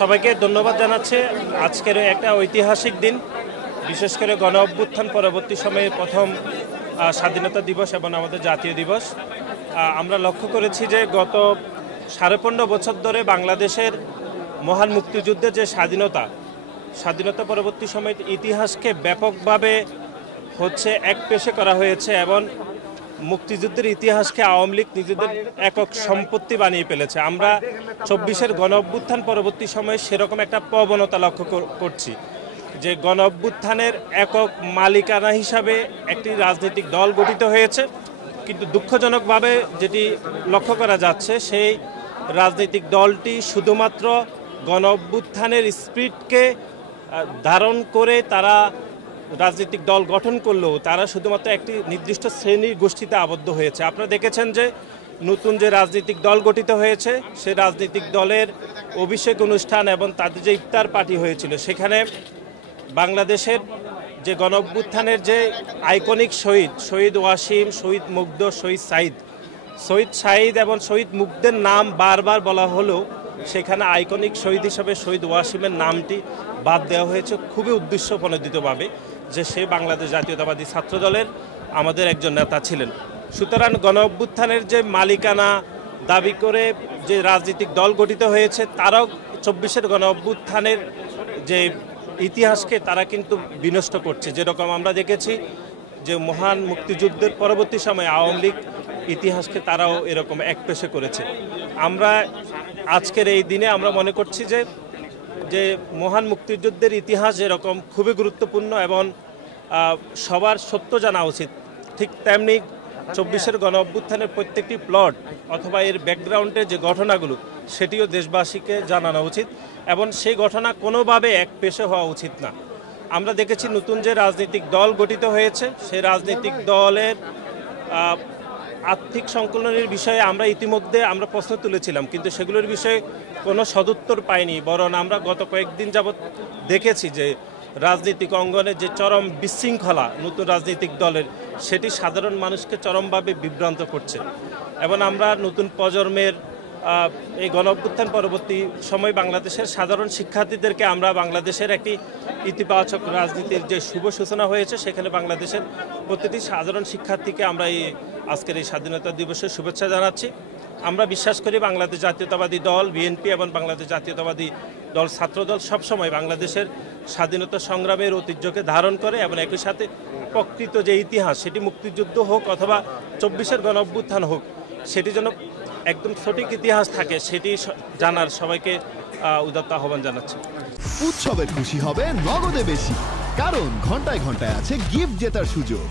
সবাইকে ধন্যবাদ জানাচ্ছি। আজকের একটা ঐতিহাসিক দিন, বিশেষ করে গণ অভ্যুত্থান পরবর্তী সময়ে প্রথম স্বাধীনতা দিবস এবং আমাদের জাতীয় দিবস। আমরা লক্ষ্য করেছি যে গত 15.5 বছর ধরে বাংলাদেশের মহান মুক্তিযুদ্ধের যে স্বাধীনতা পরবর্তী সময়ের ইতিহাসকে ব্যাপকভাবে একপেশে করা হয়েছে এবং মুক্তিযুদ্ধের ইতিহাসকে আওয়ামী লীগ নিজেদের একক সম্পত্তি বানিয়ে ফেলেছে। আমরা 24-এর গণ অভ্যুত্থান পরবর্তী সময়ে সেরকম একটা প্রবণতা লক্ষ্য করছি যে গণ অভ্যুত্থানের একক মালিকানা হিসাবে একটি রাজনৈতিক দল গঠিত হয়েছে, কিন্তু দুঃখজনকভাবে যেটি লক্ষ্য করা যাচ্ছে সেই রাজনৈতিক দলটি শুধুমাত্র গণ অভ্যুত্থানের স্পিরিটকে ধারণ করে তারা রাজনৈতিক দল গঠন করলেও তারা শুধুমাত্র একটি নির্দিষ্ট শ্রেণীর গোষ্ঠীতে আবদ্ধ হয়েছে। আপনারা দেখেছেন যে নতুন যে রাজনৈতিক দল গঠিত হয়েছে সেই রাজনৈতিক দলের অভিষেক অনুষ্ঠান এবং তাদের যে ইফতার পার্টি হয়েছিল, সেখানে বাংলাদেশের যে গণ অভ্যুত্থানের যে আইকনিক শহীদ ওয়াসিম, শহীদ মুগ্ধ, শহীদ সাঈদ এবং শহীদ মুগ্ধের নাম বারবার বলা হলেও সেখানে আইকনিক শহীদ হিসাবে শহীদ ওয়াসিমের নামটি বাদ দেওয়া হয়েছে খুবই উদ্দেশ্য প্রণোদিতভাবে, যে সে বাংলাদেশ জাতীয়তাবাদী ছাত্রদলের আমাদের একজন নেতা ছিলেন। সুতরাং গণ অভ্যুত্থানের যে মালিকানা দাবি করে যে রাজনৈতিক দল গঠিত হয়েছে তারাও 24-এর গণ অভ্যুত্থানের যে ইতিহাসকে তারা কিন্তু বিনষ্ট করছে। যেরকম আমরা দেখেছি যে মহান মুক্তিযুদ্ধের পরবর্তী সময়ে আওয়ামী লীগ ইতিহাসকে তারাও এরকম একপেশে করেছে। আমরা আজকের এই দিনে আমরা মনে করছি যে মহান মুক্তিযুদ্ধের ইতিহাস এরকম খুবই গুরুত্বপূর্ণ এবং সবার সত্য জানা উচিত, ঠিক তেমনি 24-এর গণ অভ্যুত্থানের প্রত্যেকটি প্লট অথবা এর ব্যাকগ্রাউন্ডের যে ঘটনাগুলো সেটিও দেশবাসীকে জানানো উচিত এবং সেই ঘটনা কোনোভাবে একপেশে হওয়া উচিত না। আমরা দেখেছি নতুন যে রাজনৈতিক দল গঠিত হয়েছে সেই রাজনৈতিক দলের আর্থিক সংকলনের বিষয়ে আমরা ইতিমধ্যে প্রশ্ন তুলেছিলাম, কিন্তু সেগুলোর বিষয়ে কোনো সদুত্তর পাইনি। বরং আমরা গত কয়েকদিন যাবৎ দেখেছি যে রাজনৈতিক অঙ্গনে যে চরম বিশৃঙ্খলা নতুন রাজনৈতিক দলের, সেটি সাধারণ মানুষকে চরমভাবে বিভ্রান্ত করছে এবং আমরা নতুন প্রজন্মের এই গণ অভ্যুত্থান পরবর্তী সময় বাংলাদেশের সাধারণ শিক্ষার্থীদেরকে আমরা বাংলাদেশের একটি ইতিবাচক রাজনীতির যে শুভ সূচনা হয়েছে সেখানে বাংলাদেশের প্রতিটি সাধারণ শিক্ষার্থীকে আমরা আজকের এই স্বাধীনতা দিবসের শুভেচ্ছা জানাচ্ছি। আমরা বিশ্বাস করি বাংলাদেশ জাতীয়তাবাদী দল বিএনপি এবং বাংলাদেশ জাতীয়তাবাদী দল ছাত্রদল সবসময় বাংলাদেশের স্বাধীনতা সংগ্রামের ঐতিহ্যকে ধারণ করে এবং একই সাথে প্রকৃত যে ইতিহাস সেটি মুক্তিযুদ্ধ হোক অথবা 24-এর গণ অভ্যুত্থান হোক, সেটি যেন একদম সঠিক ইতিহাস থাকে সেটি জানার সবাইকে উদাত্ত আহ্বান জানাচ্ছি। উৎসবের খুশি হবে নগদে বেশি, কারণ ঘন্টায় ঘন্টায় আছে গিফট জেতার সুযোগ।